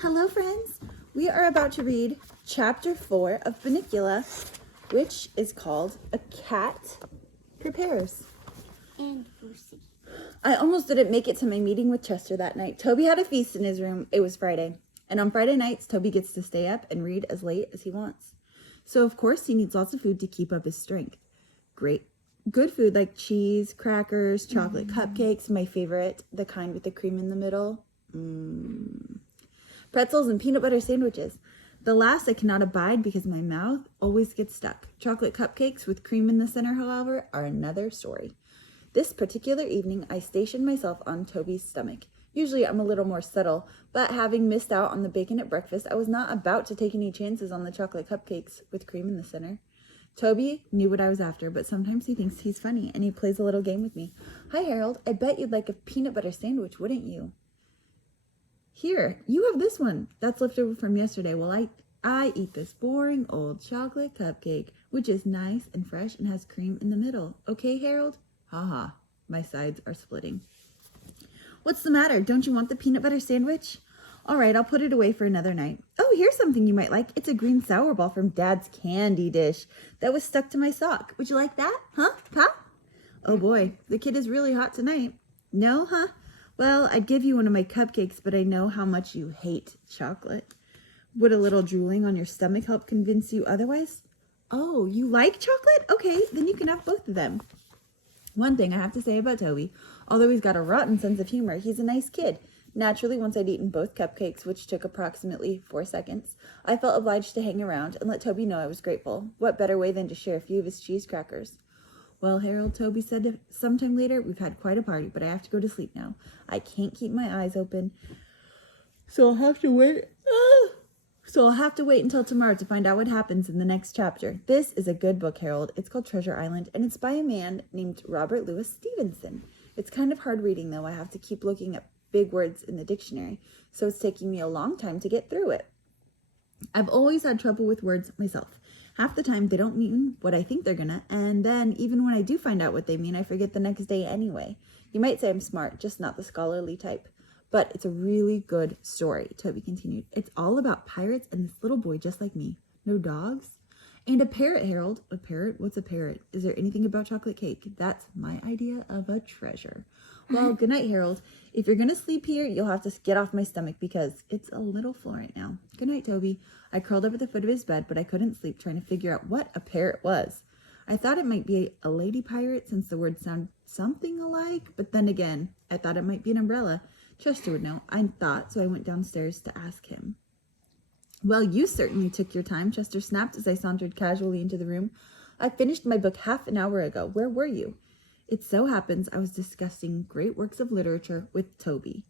Hello, friends. We are about to read chapter 4 of Bunnicula, which is called A Cat Prepares. And Lucy. I almost didn't make it to my meeting with Chester that night. Toby had a feast in his room. It was Friday. And on Friday nights, Toby gets to stay up and read as late as he wants. So, of course, he needs lots of food to keep up his strength. Good food like cheese, crackers, chocolate cupcakes, my favorite, the kind with the cream in the middle. Pretzels and peanut butter sandwiches. The last I cannot abide because my mouth always gets stuck. Chocolate cupcakes with cream in the center, however, are another story. This particular evening, I stationed myself on Toby's stomach. Usually I'm a little more subtle, but having missed out on the bacon at breakfast, I was not about to take any chances on the chocolate cupcakes with cream in the center. Toby knew what I was after, but sometimes he thinks he's funny, and he plays a little game with me. Hi, Harold. I bet you'd like a peanut butter sandwich, wouldn't you? Here, you have this one. That's left over from yesterday. Well, I eat this boring old chocolate cupcake, which is nice and fresh and has cream in the middle. Okay, Harold? Ha. My sides are splitting. What's the matter? Don't you want the peanut butter sandwich? All right, I'll put it away for another night. Oh, here's something you might like. It's a green sour ball from Dad's candy dish that was stuck to my sock. Would you like that? Huh, Pop? Oh boy, the kid is really hot tonight. No, huh? Well, I'd give you one of my cupcakes, but I know how much you hate chocolate. Would a little drooling on your stomach help convince you otherwise? Oh, you like chocolate? Okay, then you can have both of them. One thing I have to say about Toby, although he's got a rotten sense of humor, he's a nice kid. Naturally, once I'd eaten both cupcakes, which took approximately 4 seconds, I felt obliged to hang around and let Toby know I was grateful. What better way than to share a few of his cheese crackers? Well, Harold, Toby said sometime later, we've had quite a party, but I have to go to sleep now. I can't keep my eyes open, so I'll have to wait. I'll have to wait until tomorrow to find out what happens in the next chapter. This is a good book, Harold. It's called Treasure Island, and it's by a man named Robert Louis Stevenson. It's kind of hard reading, though. I have to keep looking at big words in the dictionary, so it's taking me a long time to get through it. I've always had trouble with words myself. Half the time, they don't mean what I think they're gonna, and then even when I do find out what they mean, I forget the next day anyway. You might say I'm smart, just not the scholarly type. But it's a really good story, Toby continued. It's all about pirates and this little boy just like me. No dogs? And a parrot, Harold. A parrot? What's a parrot? Is there anything about chocolate cake? That's my idea of a treasure. Well, good night, Harold. If you're going to sleep here, you'll have to get off my stomach because it's a little full right now. Good night, Toby. I curled up at the foot of his bed, but I couldn't sleep trying to figure out what a parrot was. I thought it might be a lady pirate since the words sound something alike, but then again, I thought it might be an umbrella. Chester would know, I thought, so I went downstairs to ask him. Well, you certainly took your time, Chester snapped as I sauntered casually into the room. I finished my book half an hour ago. Where were you? It so happens I was discussing great works of literature with Toby.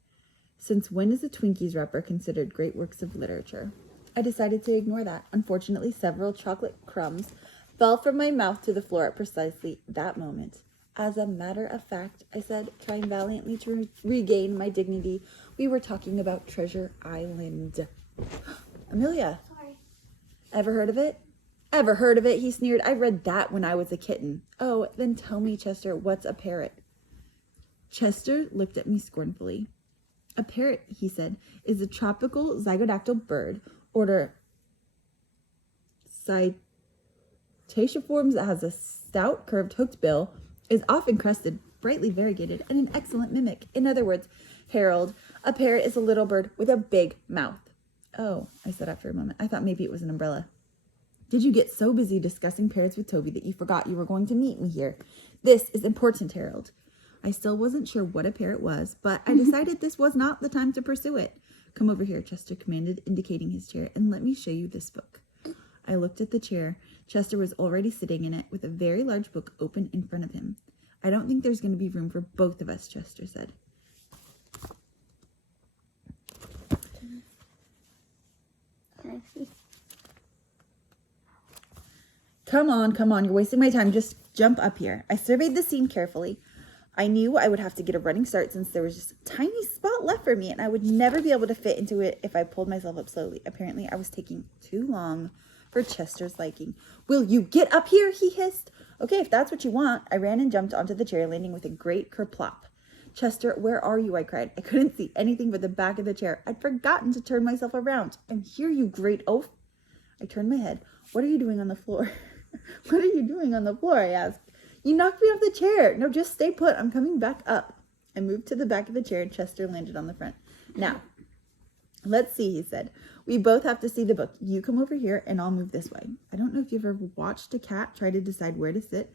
Since when is a Twinkies wrapper considered great works of literature? I decided to ignore that. Unfortunately, several chocolate crumbs fell from my mouth to the floor at precisely that moment. As a matter of fact, I said, trying valiantly to regain my dignity, we were talking about Treasure Island. Amelia. Sorry. Ever heard of it? Ever heard of it? He sneered. I read that when I was a kitten. Oh, then tell me, Chester, what's a parrot? Chester looked at me scornfully. A parrot, he said, is a tropical zygodactyl bird, order Ctesiformes, that has a stout, curved, hooked bill, is often crested, brightly variegated, and an excellent mimic. In other words, Harold, a parrot is a little bird with a big mouth. Oh, I said after a moment. I thought maybe it was an umbrella. Did you get so busy discussing parrots with Toby that you forgot you were going to meet me here? This is important, Harold. I still wasn't sure what a parrot was, but I decided this was not the time to pursue it. Come over here, Chester commanded, indicating his chair, and let me show you this book. I looked at the chair. Chester was already sitting in it with a very large book open in front of him. I don't think there's going to be room for both of us, Chester said. Come on, you're wasting my time. Just jump up here. I surveyed the scene carefully. I knew I would have to get a running start since there was just a tiny spot left for me and I would never be able to fit into it if I pulled myself up slowly. Apparently, I was taking too long for Chester's liking. Will you get up here? He hissed. Okay, if that's what you want. I ran and jumped onto the chair, landing with a great kerplop. Chester, where are you? I cried. I couldn't see anything but the back of the chair. I'd forgotten to turn myself around. I'm here, you great oaf. I turned my head. What are you doing on the floor? What are you doing on the floor? I asked. You knocked me off the chair. No, just stay put. I'm coming back up. I moved to the back of the chair and Chester landed on the front. Now, let's see, he said. We both have to see the book. You come over here and I'll move this way. I don't know if you've ever watched a cat try to decide where to sit,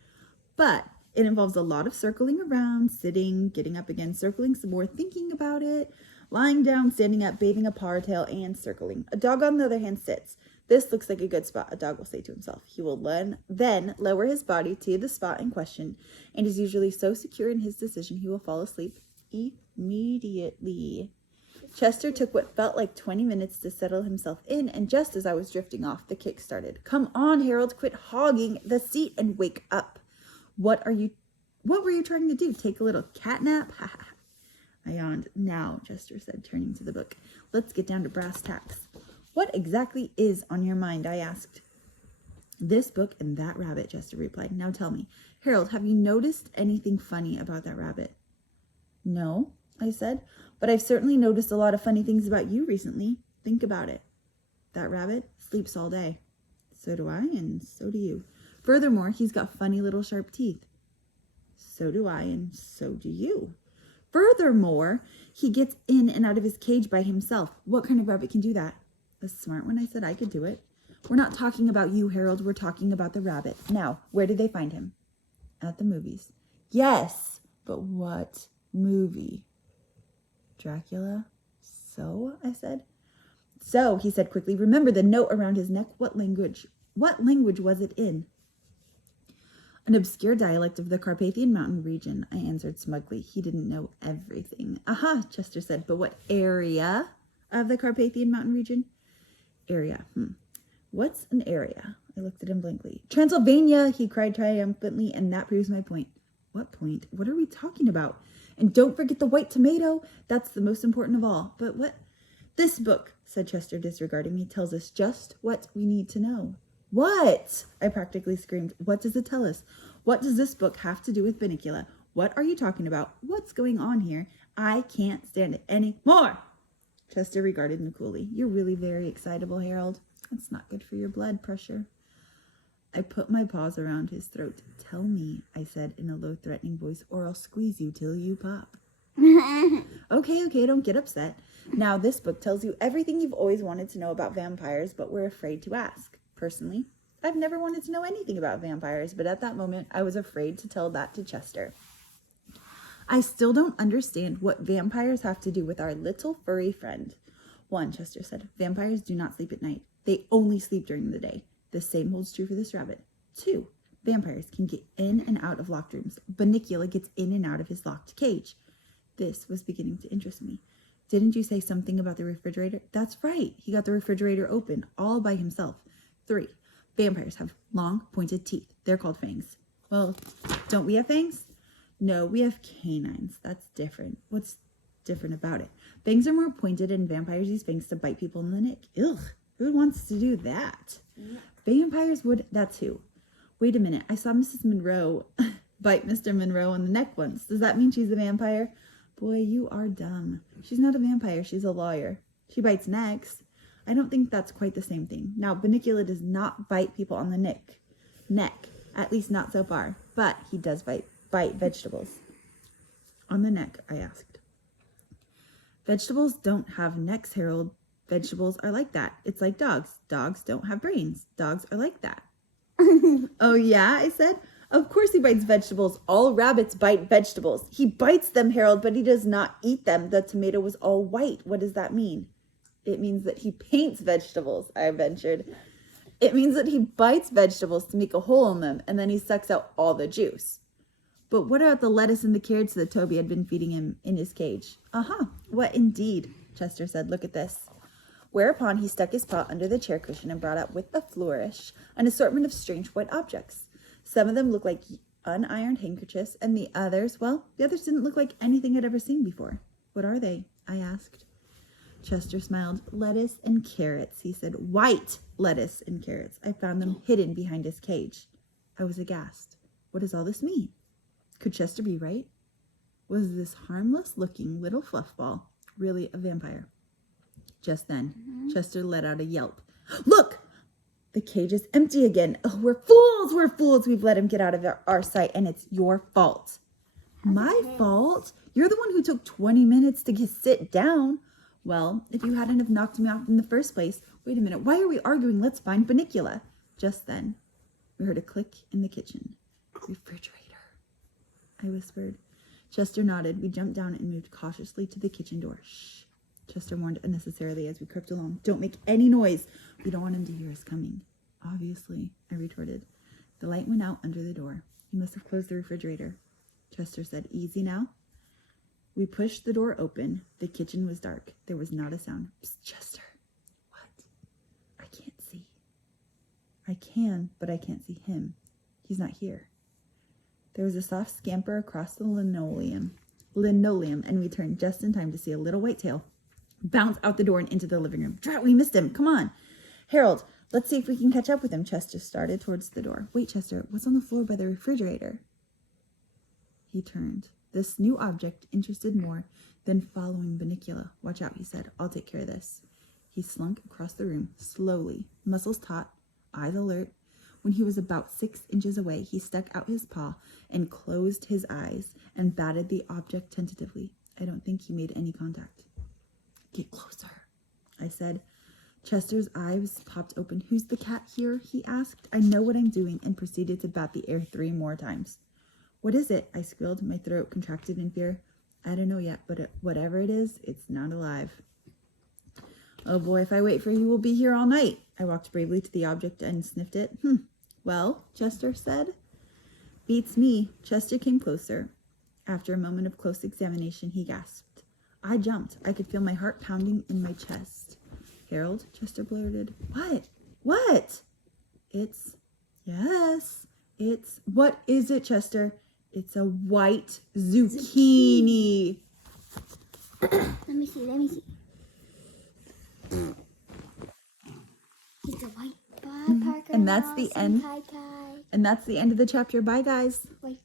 but it involves a lot of circling around, sitting, getting up again, circling some more, thinking about it, lying down, standing up, bathing a paw or tail, and circling. A dog, on the other hand, sits. This looks like a good spot, a dog will say to himself. He will then lower his body to the spot in question, and is usually so secure in his decision he will fall asleep immediately. Chester took what felt like 20 minutes to settle himself in, and just as I was drifting off, the kick started. Come on, Harold, quit hogging the seat and wake up. What were you trying to do? Take a little cat nap? I yawned. Now, Chester said, turning to the book. Let's get down to brass tacks. What exactly is on your mind? I asked. This book and that rabbit, Chester replied. Now tell me, Harold, have you noticed anything funny about that rabbit? No, I said, but I've certainly noticed a lot of funny things about you recently. Think about it. That rabbit sleeps all day. So do I, and so do you. Furthermore, he's got funny little sharp teeth. So do I, and so do you. Furthermore, he gets in and out of his cage by himself. What kind of rabbit can do that? A smart one. I said I could do it. We're not talking about you, Harold. We're talking about the rabbit. Now, where did they find him? At the movies. Yes, but what movie? Dracula? So, I said. So, he said quickly, remember the note around his neck? What language was it in? An obscure dialect of the Carpathian Mountain region, I answered smugly. He didn't know everything. Aha, Chester said, but what area of the Carpathian Mountain region? Area. What's an area? I looked at him blankly. Transylvania, he cried triumphantly, and that proves my point. What point? What are we talking about? And don't forget the white tomato. That's the most important of all. But what? This book, said Chester, disregarding me, tells us just what we need to know. What? I practically screamed. What does it tell us? What does this book have to do with Bunnicula? What are you talking about? What's going on here? I can't stand it anymore. Chester regarded me coolly. You're really very excitable, Harold. That's not good for your blood pressure. I put my paws around his throat. Tell me, I said in a low, threatening voice, or I'll squeeze you till you pop. Okay, don't get upset. Now, this book tells you everything you've always wanted to know about vampires, but were afraid to ask. Personally, I've never wanted to know anything about vampires, but at that moment, I was afraid to tell that to Chester. I still don't understand what vampires have to do with our little furry friend. 1, Chester said, vampires do not sleep at night. They only sleep during the day. The same holds true for this rabbit. 2, vampires can get in and out of locked rooms. Bunnicula gets in and out of his locked cage. This was beginning to interest me. Didn't you say something about the refrigerator? That's right. He got the refrigerator open all by himself. 3, vampires have long, pointed teeth. They're called fangs. Well, don't we have fangs? No, we have canines. That's different. What's different about it? Fangs are more pointed and vampires use fangs to bite people in the neck. Ugh, who wants to do that? Yeah. Vampires would, that's who. Wait a minute, I saw Mrs. Monroe bite Mr. Monroe on the neck once. Does that mean she's a vampire? Boy, you are dumb. She's not a vampire, she's a lawyer. She bites necks. I don't think that's quite the same thing. Now, Bunnicula does not bite people on the neck, at least not so far, but he does bite vegetables. On the neck, I asked. Vegetables don't have necks, Harold. Vegetables are like that. It's like dogs. Dogs don't have brains. Dogs are like that. Oh yeah, I said. Of course he bites vegetables. All rabbits bite vegetables. He bites them, Harold, but he does not eat them. The tomato was all white. What does that mean? It means that he paints vegetables, I ventured. It means that he bites vegetables to make a hole in them, and then he sucks out all the juice. But what about the lettuce and the carrots that Toby had been feeding him in his cage? What indeed, Chester said. Look at this. Whereupon he stuck his paw under the chair cushion and brought out with a flourish an assortment of strange white objects. Some of them looked like unironed handkerchiefs, and the others didn't look like anything I'd ever seen before. What are they? I asked. Chester smiled. Lettuce and carrots, he said. White lettuce and carrots. I found them hidden behind his cage. I was aghast. What does all this mean? Could Chester be right? Was this harmless-looking little fluff ball really a vampire? Just then, Chester let out a yelp. Look! The cage is empty again. Oh, we're fools! We're fools! We've let him get out of our sight, and it's your fault. My fault? You're the one who took 20 minutes to sit down. Well, if you hadn't have knocked me off in the first place. Wait a minute. Why are we arguing? Let's find Bunnicula. Just then, we heard a click in the kitchen. Refrigerator, I whispered. Chester nodded. We jumped down and moved cautiously to the kitchen door. Shh. Chester warned unnecessarily as we crept along. Don't make any noise. We don't want him to hear us coming. Obviously, I retorted. The light went out under the door. He must have closed the refrigerator. Chester said, easy now. We pushed the door open. The kitchen was dark. There was not a sound. Psst, Chester. What? I can't see. I can, but I can't see him. He's not here. There was a soft scamper across the linoleum, and we turned just in time to see a little white tail bounce out the door and into the living room. Drat, we missed him. Come on. Harold, let's see if we can catch up with him. Chester started towards the door. Wait, Chester, what's on the floor by the refrigerator? He turned. This new object interested more than following Bunnicula. Watch out, he said. I'll take care of this. He slunk across the room, slowly, muscles taut, eyes alert. When he was about 6 inches away, he stuck out his paw and closed his eyes and batted the object tentatively. I don't think he made any contact. Get closer, I said. Chester's eyes popped open. Who's the cat here? He asked. I know what I'm doing, and proceeded to bat the air 3 more times. What is it? I squealed, my throat contracted in fear. I don't know yet, but whatever it is, it's not alive. Oh boy, if I wait for you, we'll be here all night. I walked bravely to the object and sniffed it. Well, Chester said. Beats me. Chester came closer. After a moment of close examination, he gasped. I jumped. I could feel my heart pounding in my chest. Harold, Chester blurted. What? What? What is it, Chester? It's a white zucchini. Let me see. It's a white bye, Parker. And that's the end. Hi, And that's the end of the chapter. Bye, guys. Wait.